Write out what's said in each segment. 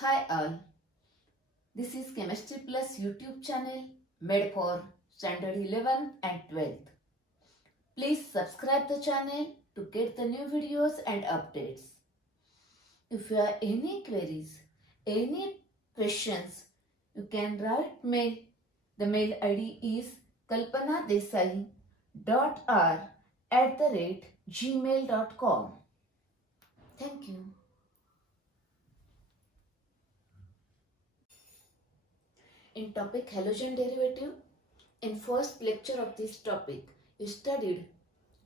Hi all, this is Chemistry Plus YouTube channel made for Standard 11 and 12th. Please subscribe the channel to get the new videos and updates. If you have any queries, any questions, you can write mail. The mail ID is kalpanadesai.r@gmail.com. Thank you. In topic halogen derivative, in first lecture of this topic, you studied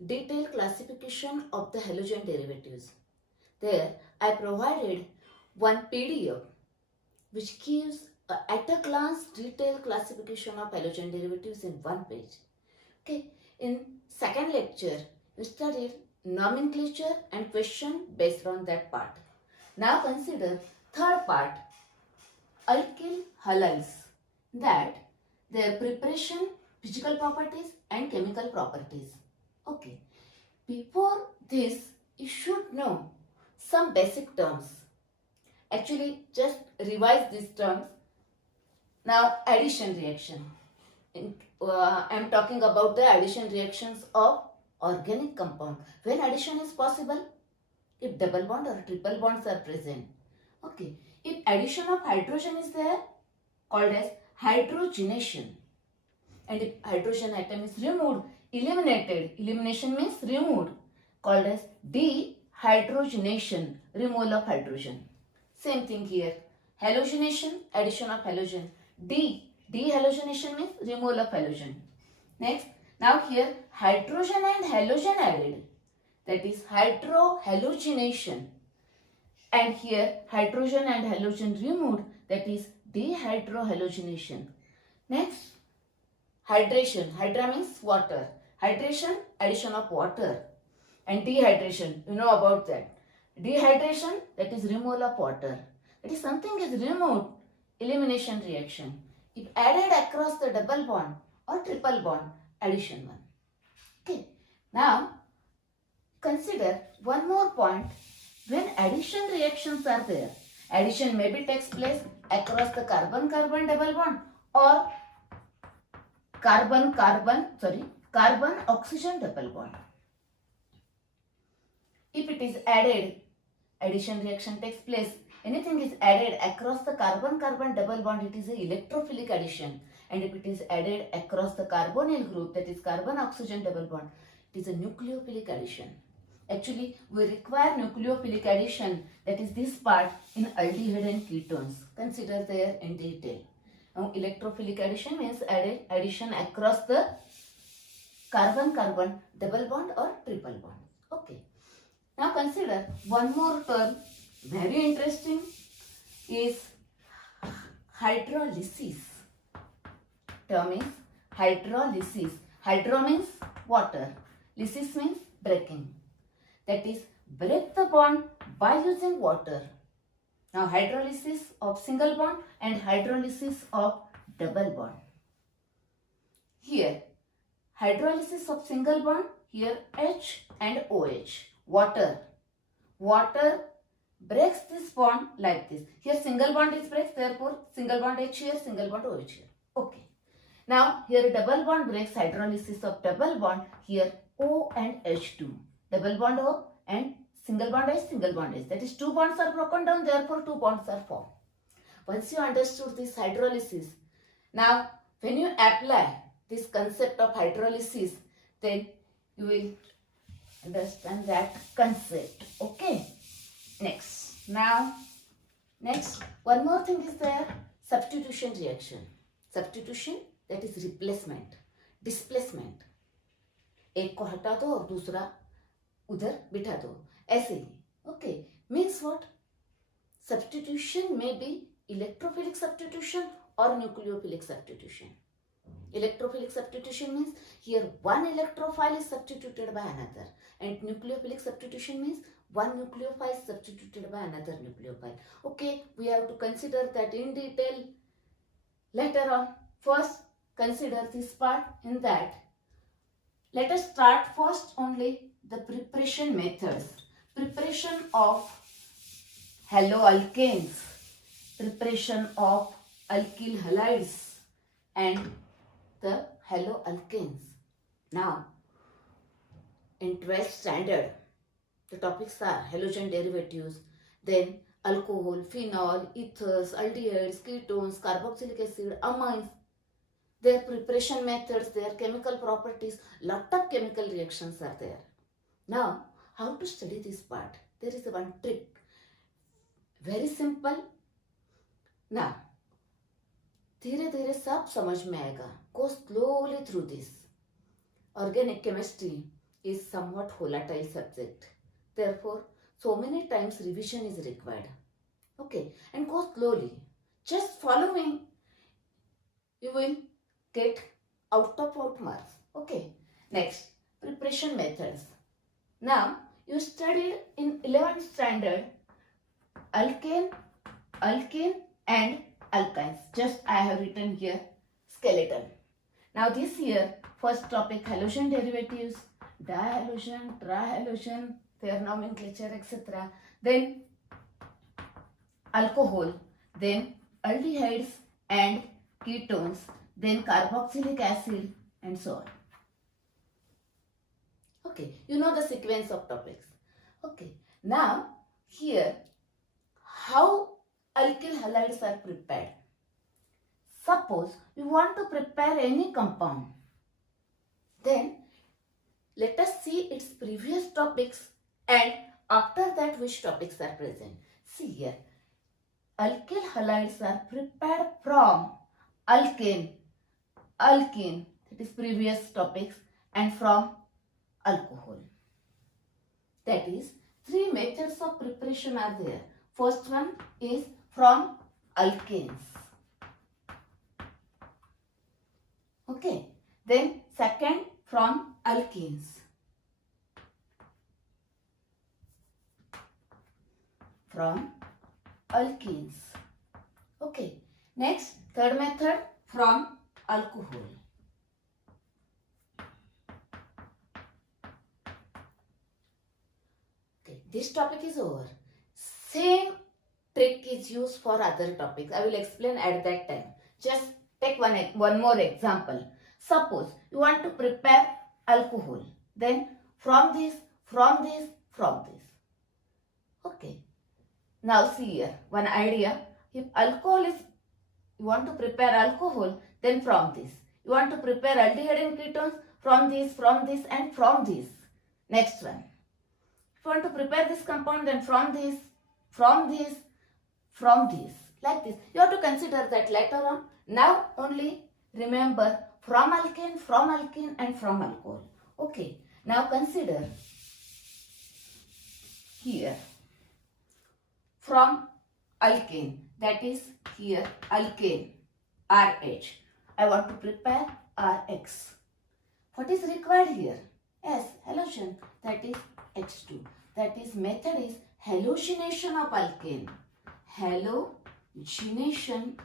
detailed classification of the halogen derivatives. There, I provided one PDF which gives at a glance detailed classification of halogen derivatives in one page. Okay. In second lecture, you studied nomenclature and question based on that part. Now consider third part, alkyl halides, that their preparation, physical properties and chemical properties. Okay. Before this, you should know some basic terms. Actually, just revise these terms. Now, addition reaction. I am talking about the addition reactions of organic compound. When addition is possible? If double bond or triple bonds are present. Okay. If addition of hydrogen is there, called as hydrogenation. And if hydrogen atom is removed, eliminated, elimination means removed, called as dehydrogenation, removal of hydrogen. Same thing here, halogenation, addition of halogen. Dehalogenation means removal of halogen. Next, now here hydrogen and halogen added, that is hydrohalogenation. And here hydrogen and halogen removed, that is dehydrohalogenation. Next, hydration. Hydra means water. Hydration, addition of water. And dehydration, you know about that. Dehydration, that is removal of water. That is something is removed, elimination reaction. If added across the double bond or triple bond, addition one. Okay. Now, consider one more point. When addition reactions are there, addition maybe takes place across the carbon-carbon double bond or carbon-oxygen double bond. If it is added, addition reaction takes place, anything is added across the carbon-carbon double bond, it is a electrophilic addition. And if it is added across the carbonyl group, that is carbon-oxygen double bond, it is a nucleophilic addition. Actually, we require nucleophilic addition, that is this part, in aldehyde and ketones. Consider there in detail. Now, electrophilic addition means addition across the carbon-carbon double bond or triple bond. Okay. Now consider one more term, very interesting, is hydrolysis. Term is hydrolysis. Hydro means water. Lysis means breaking. That is, break the bond by using water. Now, hydrolysis of single bond and hydrolysis of double bond. Here, hydrolysis of single bond, here H and OH, water. Water breaks this bond like this. Here single bond is breaks, therefore single bond H here, single bond OH here. Okay. Now, here double bond breaks, hydrolysis of double bond, here O and H2. Double bond O and single bond H, single bond H. That is, two bonds are broken down, therefore two bonds are formed. Once you understood this hydrolysis, now when you apply this concept of hydrolysis, then you will understand that concept. Okay. Next. Now, next, one more thing is there, substitution reaction. Substitution, that is replacement, displacement. एक को हटा दो और दूसरा उधर बिठा दो, ऐसे ही. Okay, means what? Substitution may be electrophilic substitution or nucleophilic substitution. Electrophilic substitution means here one electrophile is substituted by another, and nucleophilic substitution means one nucleophile is substituted by another nucleophile. Okay, we have to consider that in detail later on. First, consider this part. In that, let us start first only the preparation methods. Preparation of haloalkanes. preparation of alkyl halides and the haloalkanes. Now, in 12th standard, the topics are halogen derivatives, then alcohol, phenol, ethers, aldehydes, ketones, carboxylic acid, amines, their preparation methods, their chemical properties, lot of chemical reactions are there. Now, how to study this part? There is one trick. Very simple. Now, धीरे धीरे सब समझ में आएगा. Go slowly through this. Organic chemistry is somewhat volatile subject. Therefore, so many times revision is required. Okay, and go slowly. Just following, you will get out of out marks. Okay, next, preparation methods. Now, you studied in 11th standard alkane, alkene and alkynes. Just I have written here skeleton. Now this year, first topic halogen derivatives, dihalogen, trihalogen, their nomenclature, etc. Then alcohol, then aldehydes and ketones, then carboxylic acid and so on. Okay, you know the sequence of topics. Okay, now here how alkyl halides are prepared. Suppose you want to prepare any compound, then let us see its previous topics and after that which topics are present. See here, alkyl halides are prepared from alkane, alkene, that is previous topics, and from alcohol. That is, three methods of preparation are there. First one is from alkanes. Okay. Then second from alkenes. From alkenes. Okay. Next, third method from alcohol. Okay. This topic is over. Same trick is used for other topics. I will explain at that time. Just take one more example. Suppose you want to prepare alcohol. Then from this. Okay. Now see here, one idea. If alcohol is, you want to prepare alcohol, then from this. You want to prepare aldehyde and ketones, from this and from this. Next one. If you want to prepare this compound, then from this. Like this. You have to consider that later on. Now only remember from alkane and from alcohol. Okay. Now consider here from alkane, that is here alkane, RH. I want to prepare RX. What is required here? Yes, halogen, that is H2. That is method is halogenation of alkane. Halogenation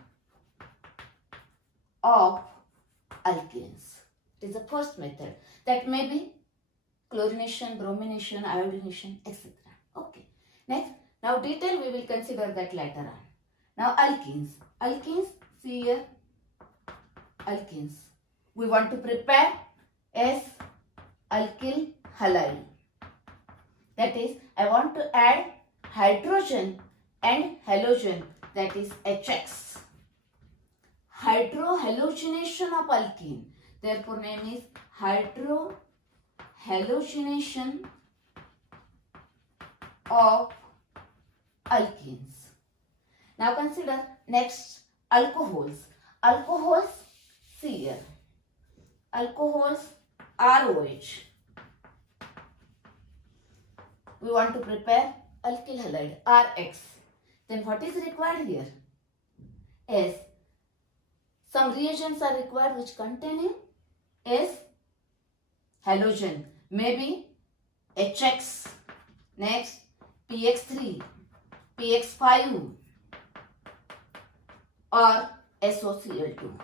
of alkanes. It is the first method. That may be chlorination, bromination, iodination, etc. Okay. Next, now detail we will consider that later on. Now alkenes. Alkenes, see here, alkenes. We want to prepare as alkyl halide. That is, I want to add hydrogen and halogen, that is HX. Hydrohalogenation of alkene. Therefore, name is hydrohalogenation of alkenes. Now consider next alcohols. Alcohols, see here. Alcohols ROH. We want to prepare alkyl halide RX. Then what is required here? As some reagents are required which containing is halogen. Maybe HX. Next PX3, PX5 or SOCl2. You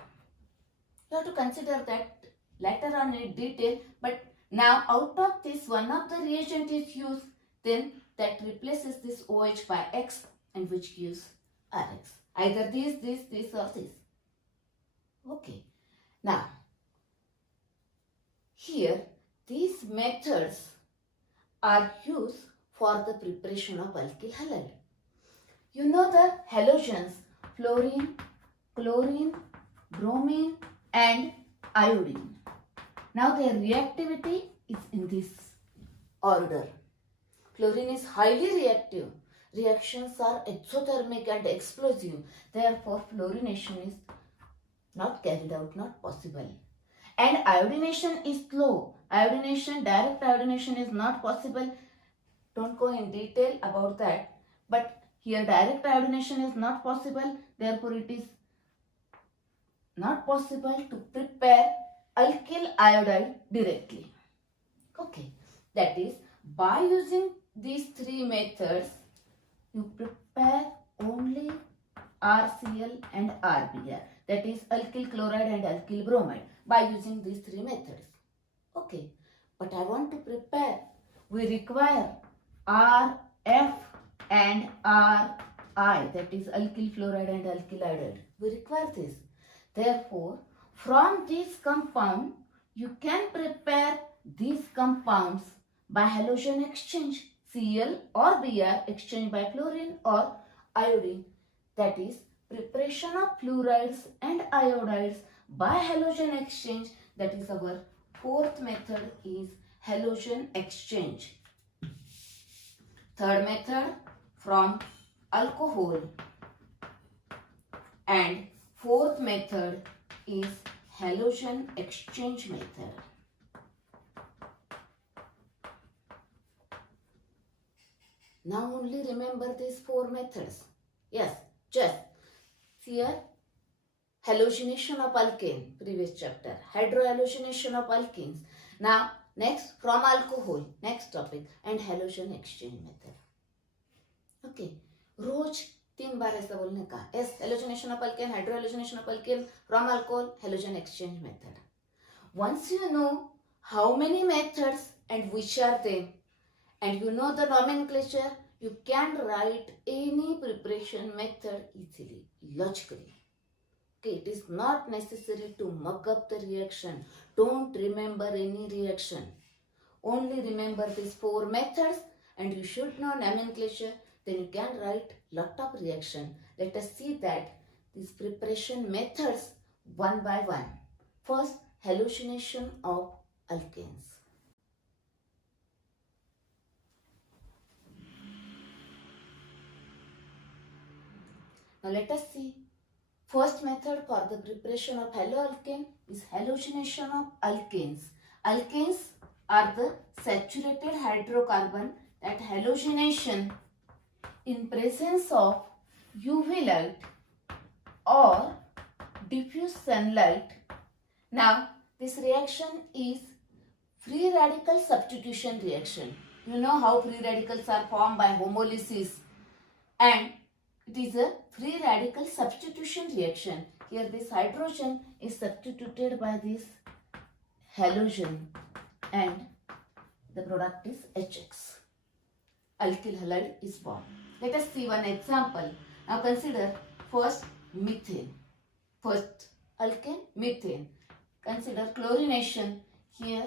have to consider that later on in detail, but now out of this one of the reagent is used, then that replaces this OH by X and which gives RX. Either this or this. Okay. Now, here these methods are used for the preparation of alkyl halide. You know the halogens, fluorine, chlorine, bromine and iodine. Now their reactivity is in this order. Fluorine is highly reactive. Reactions are exothermic and explosive. Therefore, fluorination is not carried out, not possible. And iodination is slow. Direct iodination is not possible. Don't go in detail about that. But here direct iodination is not possible. Therefore, it is not possible to prepare alkyl iodide directly. Okay. That is, by using these three methods, you prepare only RCl and RBr. That is alkyl chloride and alkyl bromide by using these three methods. Okay. But I want to prepare. We require RF and RI. That is alkyl fluoride and alkyl iodide. We require this. Therefore, from this compound, you can prepare these compounds by halogen exchange. Cl or Br exchanged by fluorine or iodine. That is preparation of fluorides and iodides by halogen exchange. That is our fourth method is halogen exchange. Third method from alcohol. And fourth method is halogen exchange method. Now only remember these four methods. Yes, just here halogenation of alkane, previous chapter, hydrohalogenation of alkenes. Now next from alcohol, next topic, and halogen exchange method. Okay, रोज 3 बार ऐसा बोलने का. Yes, halogenation of alkane, hydrohalogenation of alkane, from alcohol, halogen exchange method. Once you know how many methods and which are they, and you know the nomenclature, you can write any preparation method easily, logically. Okay, it is not necessary to mug up the reaction. Don't remember any reaction. Only remember these four methods and you should know nomenclature. Then you can write lot of reaction. Let us see that these preparation methods one by one. First, halogenation of alkanes. Now let us see. First method for the preparation of haloalkane is halogenation of alkanes. Alkanes are the saturated hydrocarbon. That halogenation in presence of UV light or diffuse sunlight. Now this reaction is free radical substitution reaction. You know how free radicals are formed by homolysis, and it is a free radical substitution reaction. Here this hydrogen is substituted by this halogen and the product is HX. Alkyl halide is formed. Let us see one example. Now consider first methane. First alkane, methane. Consider chlorination. Here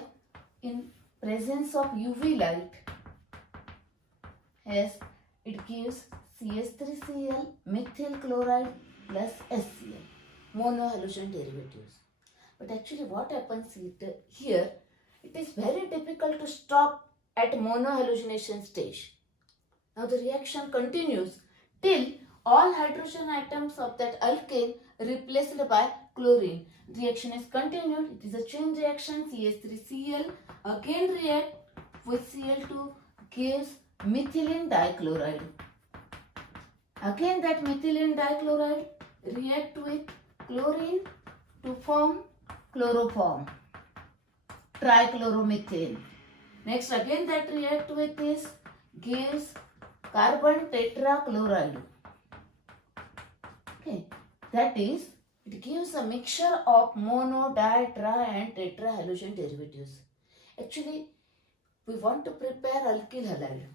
in presence of UV light, as it gives CH3Cl methyl chloride plus HCl, monohalogen derivatives. But actually what happens here, it is very difficult to stop at monohalogenation stage. Now the reaction continues till all hydrogen atoms of that alkane replaced by chlorine. Reaction is continued. It is a chain reaction. CH3Cl again react with Cl2 gives methylene dichloride. Again that methylene dichloride react with chlorine to form chloroform, trichloromethane. Next again that react with this gives carbon tetrachloride. Okay, that is, it gives a mixture of mono, di, tri and tetra halogen derivatives. Actually, we want to prepare alkyl halide.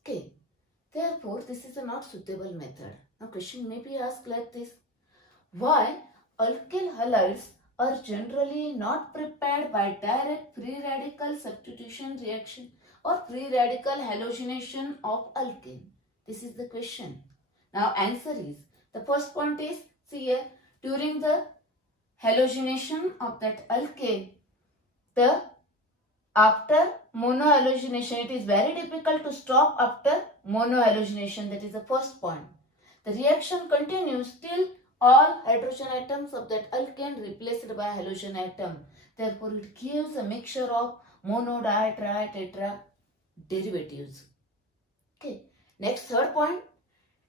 Okay, Therefore, this is a not suitable method. Now, question may be asked like this. Why alkyl halides are generally not prepared by direct free radical substitution reaction or free radical halogenation of alkane? This is the question. Now, answer is, the first point is, see here, during the halogenation of that alkane, after monohalogenation, it is very difficult to stop after monohalogenation. That is the first point. The reaction continues till all hydrogen atoms of that alkane replaced by halogen atom. Therefore, it gives a mixture of mono, di, tri, tetra derivatives. Okay. Next, third point.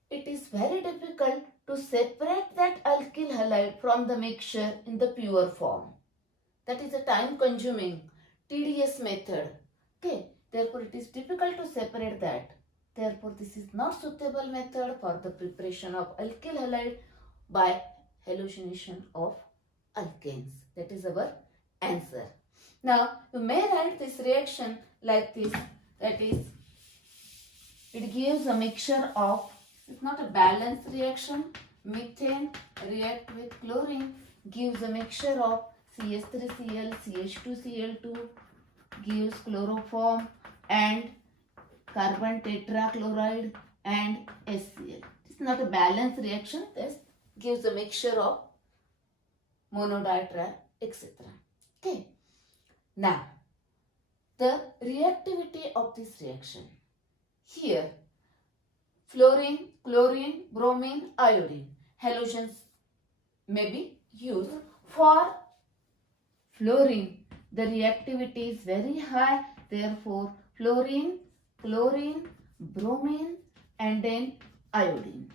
It is very difficult to separate that alkyl halide from the mixture in the pure form. That is a time-consuming, tedious method. Okay. Therefore, it is difficult to separate that. Therefore, this is not suitable method for the preparation of alkyl halide by halogenation of alkanes. That is our answer. Now, you may write this reaction like this. That is, it gives a mixture of, it's not a balanced reaction. Methane react with chlorine, gives a mixture of CH3Cl, CH2Cl2, gives chloroform and carbon tetrachloride and HCl. It's not a balanced reaction. This gives a mixture of monodietri, etc. Okay. Now, the reactivity of this reaction. Here, fluorine, chlorine, bromine, iodine, halogens may be used. For fluorine, the reactivity is very high. Therefore, fluorine, chlorine, bromine and then iodine.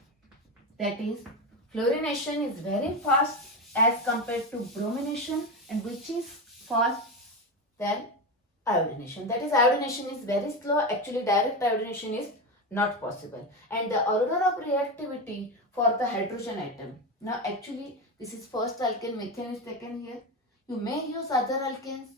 That is, fluorination is very fast as compared to bromination, and which is fast than iodination. That is, iodination is very slow. Actually, direct iodination is not possible. And the order of reactivity for the hydrogen atom. Now, actually, this is first alkane, methane is taken here. You may use other alkanes,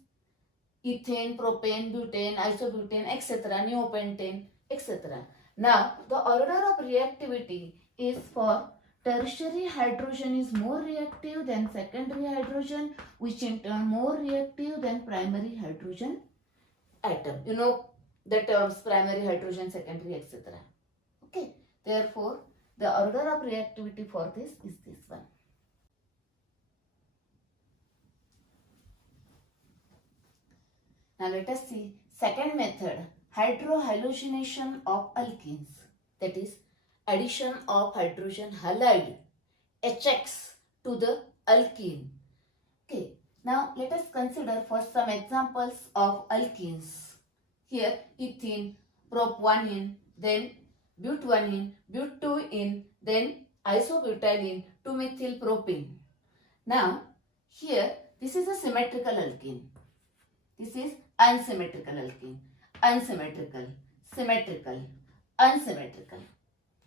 ethane, propane, butane, isobutane, etc., neopentane, etc. Now, the order of reactivity is for tertiary hydrogen is more reactive than secondary hydrogen, which in turn more reactive than primary hydrogen atom. You know the terms primary hydrogen, secondary, etc. Okay. Therefore, the order of reactivity for this is this one. Now let us see second method, hydrohalogenation of alkenes. That is, addition of hydrogen halide HX to the alkene. Okay. Now let us consider first some examples of alkenes. Here ethene, prop-1-ene, then but-1-ene, but-2-ene, then isobutylene, 2-methylpropene. Now here this is a symmetrical alkene. This is unsymmetrical alkene. Unsymmetrical, symmetrical, unsymmetrical.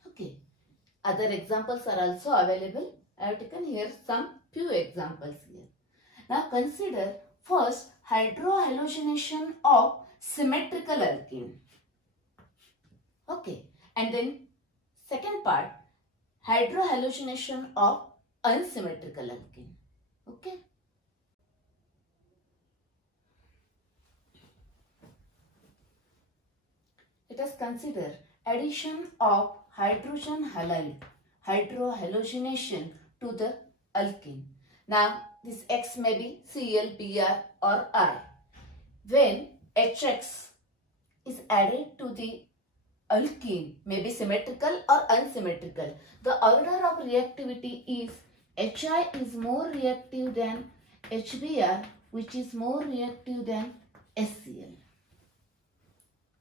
Okay. Other examples are also available. I have taken here some few examples here. Now consider first hydrohalogenation of symmetrical alkene. Okay. And then second part, hydrohalogenation of unsymmetrical alkene. Okay. Let us consider addition of hydrogen halide, hydrohalogenation to the alkene. Now, this X may be Cl, Br or I. When HX is added to the alkene, may be symmetrical or unsymmetrical, the order of reactivity is HI is more reactive than HBr, which is more reactive than HCl.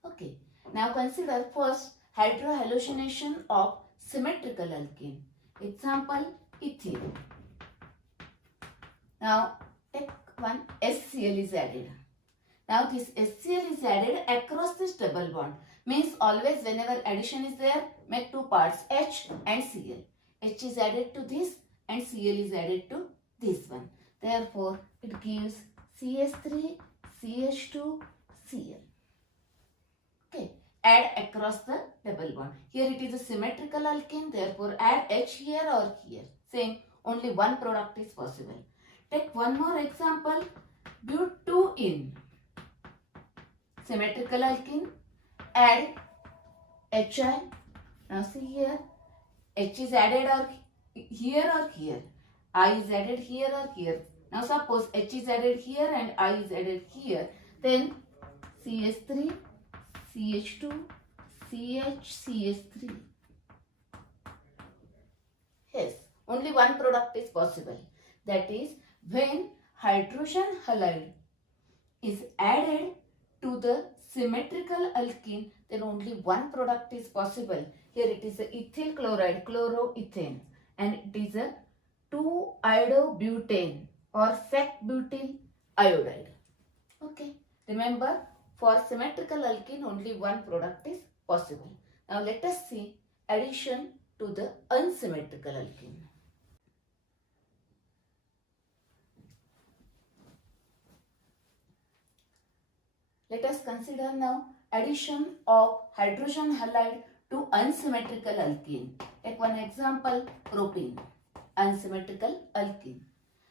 Okay. Now consider first hydrohalogenation of symmetrical alkene. Example, ethene. Now take one, HCl is added. Now this HCl is added across this double bond. Means always whenever addition is there, make two parts, H and Cl. H is added to this and Cl is added to this one. Therefore, it gives CH3, CH2, Cl. Okay. add across the double bond. Here it is a symmetrical alkene, therefore add H here or here. Same, only one product is possible. Take one more example, butene. Symmetrical alkene, add HI. Now see here, H is added or here or here. I is added here or here. Now suppose H is added here and I is added here. Then CH3, CH2, CH, CH3. Yes, only one product is possible. That is, when hydrogen halide is added to the symmetrical alkene, then only one product is possible. Here it is a ethyl chloride, chloroethane, and it is a 2-iodobutane or sec-butyl iodide. Okay, remember, for symmetrical alkene only one product is possible. Now let us see addition to the unsymmetrical alkene. Let us consider now addition of hydrogen halide to unsymmetrical alkene. Take one example, propene, unsymmetrical alkene.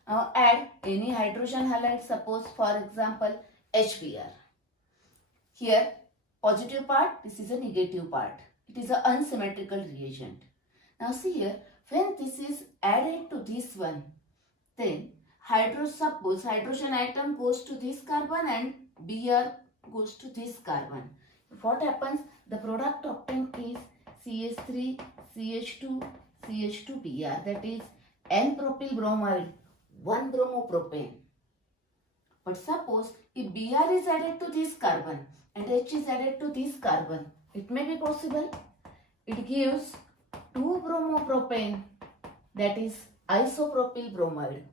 Now add any hydrogen halide, suppose for example HBr. Here positive part, this is a negative part. It is an unsymmetrical reagent. Now see here, when this is added to this one, then suppose hydrogen atom goes to this carbon and Br goes to this carbon. What happens? The product obtained is CH3, CH2, CH2Br, that is N-propyl bromide, 1-bromopropane. But suppose if Br is added to this carbon and H is added to this carbon, it may be possible. It gives 2-bromopropane, that is isopropyl bromide.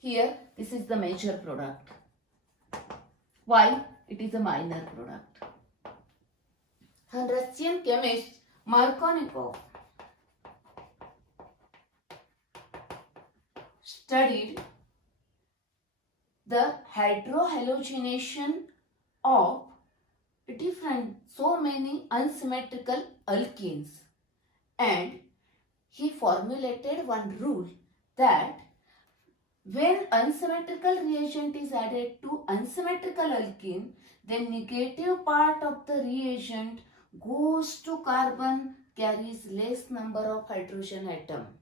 Here this is the major product. Why? It is a minor product. And Russian chemist Markovnikov studied the hydrohalogenation of so many unsymmetrical alkenes, and he formulated one rule that when unsymmetrical reagent is added to unsymmetrical alkene, then negative part of the reagent goes to carbon, carries less number of hydrogen atom.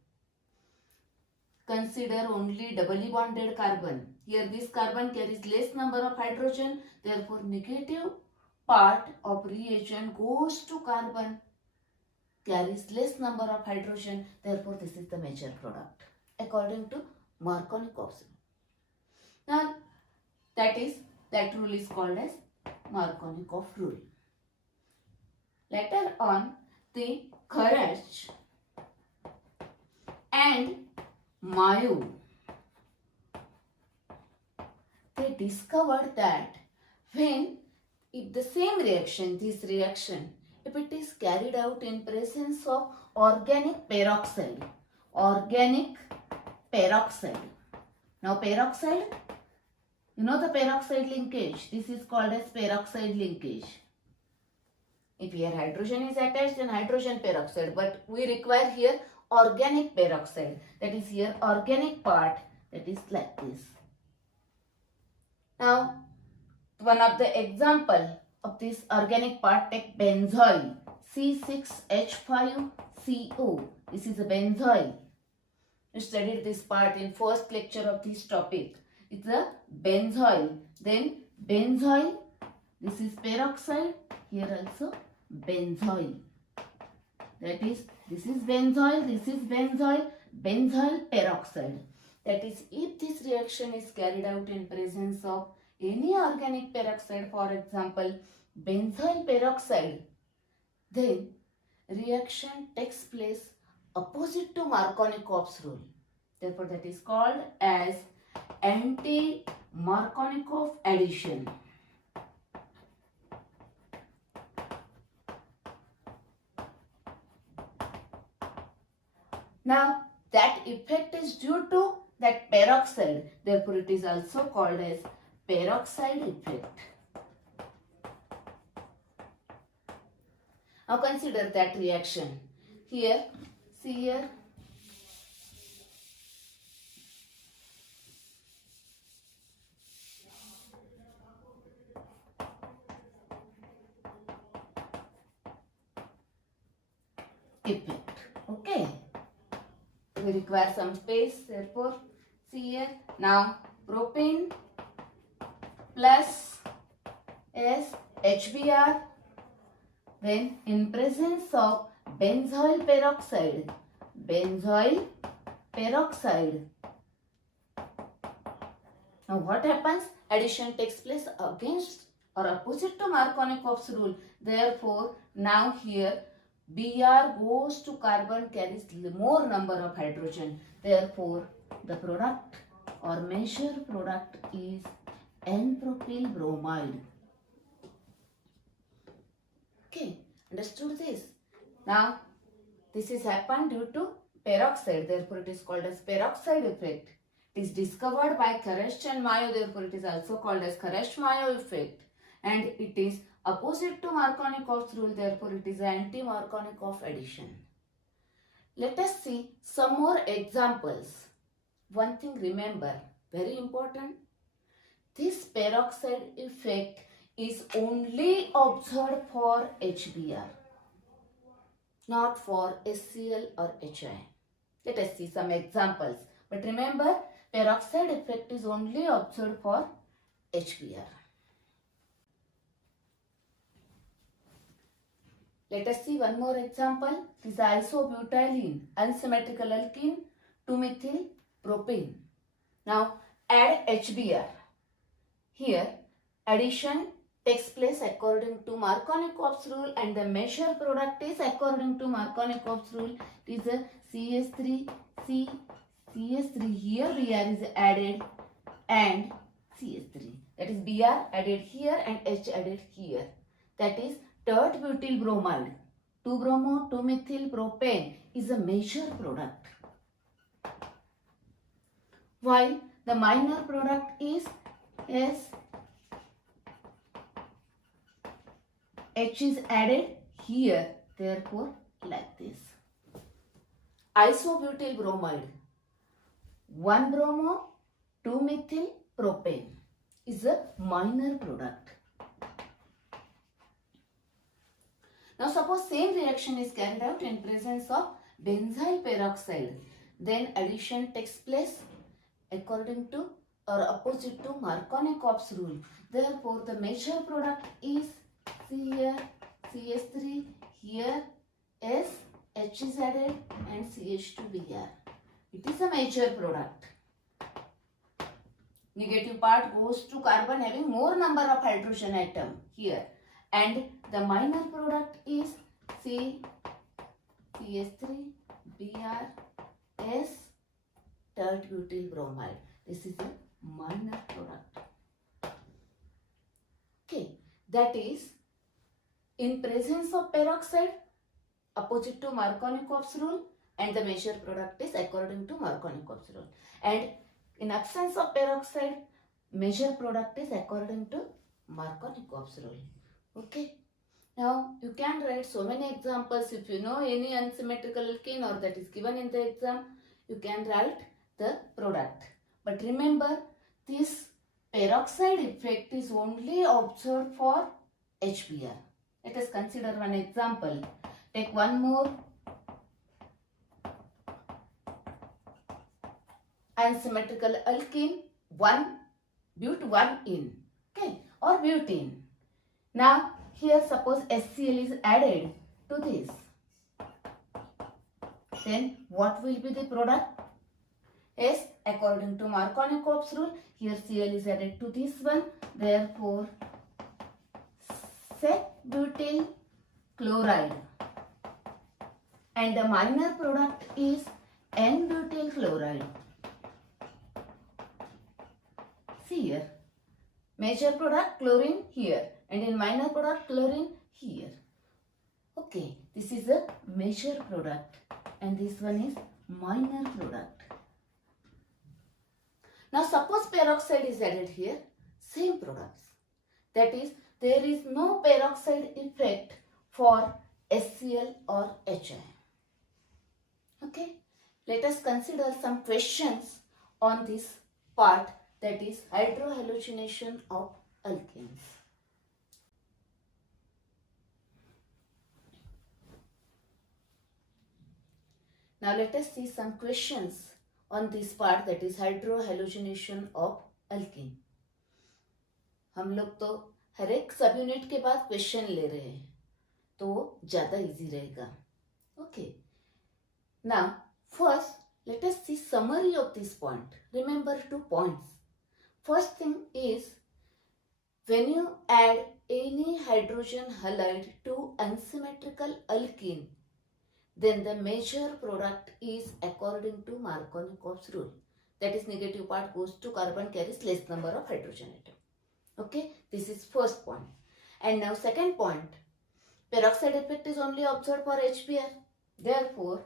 Consider only doubly bonded carbon. Here this carbon carries less number of hydrogen, therefore negative part of reagent goes to carbon, carries less number of hydrogen, therefore this is the major product according to Markovnikov's. Now that rule is called as Markovnikov rule. Later on, the Kharasch and Mayo, they discovered that if the same reaction, this reaction, if it is carried out in presence of organic peroxide. Now peroxide, you know the peroxide linkage, this is called as peroxide linkage. If here hydrogen is attached, then hydrogen peroxide, but we require here organic peroxide, that is here organic part, that is like this. Now one of the example of this organic part, take benzoyl, C6H5CO, this is a benzoyl. You studied this part in first lecture of this topic. It's a benzoyl. Then benzoyl, this is peroxide, here also benzoyl. That is, this is benzoyl, benzoyl peroxide. That is, if this reaction is carried out in presence of any organic peroxide, for example, benzoyl peroxide, then reaction takes place opposite to Markovnikov's rule. Therefore, that is called as anti-Markovnikov addition. Now, that effect is due to that peroxide. Therefore, it is also called as peroxide effect. Now consider that reaction. Here, see here. Effect. Okay. We require some space, therefore, see here. Now, propane plus S HBr, when in presence of benzoyl peroxide. Now what happens? Addition takes place against or opposite to Markovnikov's rule. Therefore, now here Br goes to carbon, carries more number of hydrogen. Therefore, the product or measured product is N-propyl bromide. Okay, understood this? Now, this is happened due to peroxide. Therefore, it is called as peroxide effect. It is discovered by kharasch-mayo. Therefore, it is also called as kharasch-mayo effect. And it is opposite to Markovnikov's rule. Therefore, it is anti-Markovnikov addition. Let us see some more examples. One thing remember, very important. This peroxide effect is only observed for HBr, not for HCl or HI. Let us see some examples. But remember, peroxide effect is only observed for HBr. Let us see one more example. This is isobutylene, unsymmetrical alkene, 2-methyl propane. Now add HBr. Here addition takes place according to Markovnikov's rule and the measured product is according to Markovnikov's rule. It is a CS3, CS3. Here Br is added and CS3. That is Br added here and H added here. That is tert butyl bromide. 2-bromo 2-methyl propane is a measured product. While the minor product is S. H is added here, therefore like this. Isobutyl bromide, 1-bromo 2-methyl propane is a minor product. Now suppose same reaction is carried out in presence of benzyl peroxide. Then addition takes place according to or opposite to Markovnikov's rule. Therefore the measured product is here CS3, here S, H is added and CH2Br. It is a major product. Negative part goes to carbon having more number of hydrogen atom here. And the minor product is CS3, Br, S, tert butyl bromide. This is a minor product. Okay, that is in presence of peroxide opposite to Markovnikov's rule and the measured product is according to Markovnikov's rule. And in absence of peroxide, measured product is according to Markovnikov's rule. Okay. Now you can write so many examples. If you know any unsymmetrical alkene or that is given in the exam, you can write the product. But remember, this peroxide effect is only observed for HBr. Let us consider one example. Take one more unsymmetrical alkene, 1-but-1-ene, okay, or butene. Now here suppose HCl is added to this. Then what will be the product? S according to Markovnikov's rule. Here Cl is added to this one. Therefore sec-butyl chloride. And the minor product is N-butyl chloride. See here. Major product chlorine here. And in minor product chlorine here. Okay. This is a major product. And this one is minor product. Now suppose peroxide is added here, same products. That is, there is no peroxide effect for HCl or HI. Okay, let us consider some questions on this part, that is hydrohalogenation of alkanes. Now let us see some questions on this part, that is hydrohalogenation of alkene. हम लोग तो हर एक सब unit के बाद question ले रहे हैं तो ज्यादा इजी रहेगा. Okay, now first let us see summary of this point. Remember 2 points. First thing is, when you add any hydrogen halide to unsymmetrical alkene, then the major product is according to Markovnikov's rule. That is, negative part goes to carbon carries less number of hydrogen atom. Okay, this is first point. And now second point, peroxide effect is only observed for HBr. Therefore,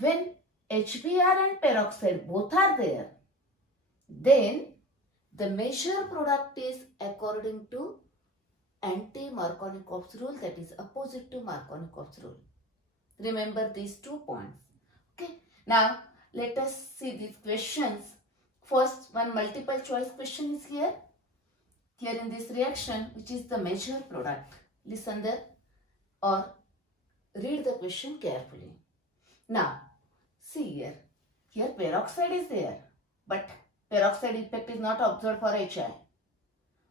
when HBr and peroxide both are there, then the measure product is according to anti-Markovnikov's rule, that is opposite to Markovnikov's rule. Remember these 2 points. Okay, now let us see these questions. First, one multiple choice question is here. Here in this reaction, which is the measure product? Listen there or read the question carefully. Now, see here. Here peroxide is there, but peroxide effect is not observed for HI.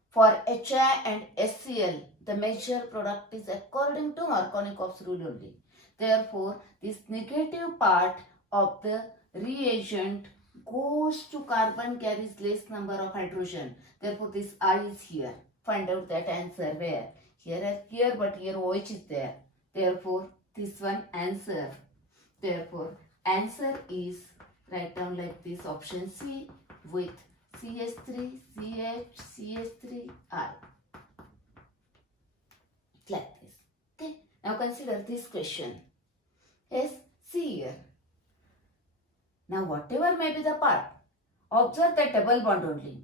For HI and HCl, the measure product is according to Markovnikov's rule only. Therefore, this negative part of the reagent goes to carbon carries less number of hydrogen. Therefore, this I is here. Find out that answer where? Here, but here OH is there. Therefore, this one answer. Therefore, answer is, write down like this, option C with CH3, CH, CH3, I. Like this. Okay. Now consider this question. Yes, see here. Now whatever may be the part, observe that double bond only.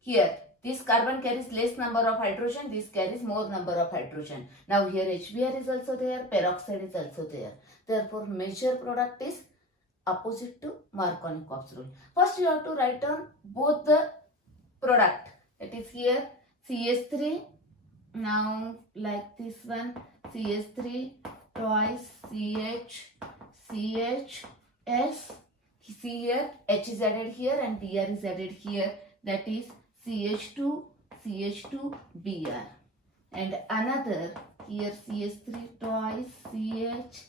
Here, this carbon carries less number of hydrogen, this carries more number of hydrogen. Now here HBr is also there, peroxide is also there. Therefore, measure product is opposite to Markovnikov's rule. First, you have to write down both the product. That is here CH3. Now, like this one, CH3 twice CH, CH, S. See here, H is added here and Br is added here. That is CH2, CH2, Br. And another here CH3 twice CH.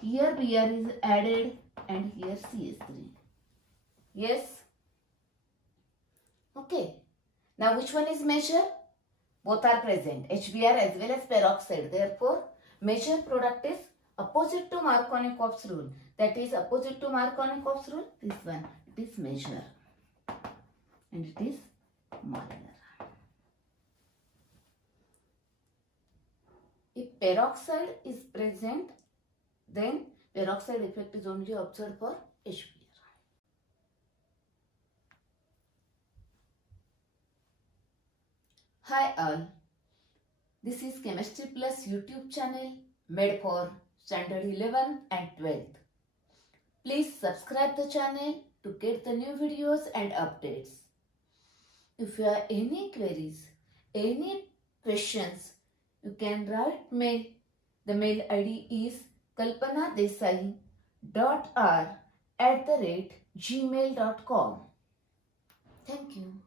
Here Br is added and here CH3. Yes? Okay. Now which one is measure? Both are present, HBr as well as peroxide. Therefore, measure product is opposite to Markovnikov's rule. That is opposite to Markovnikov's rule. This one, it is measure. And it is molar. If peroxide is present, then peroxide effect is only observed for HBr. Hi all, this is Chemistry Plus YouTube channel made for Standard 11 and 12th. Please subscribe the channel to get the new videos and updates. If you have any queries, any questions, you can write mail. The mail ID is kalpanadesai.r@gmail.com. Thank you.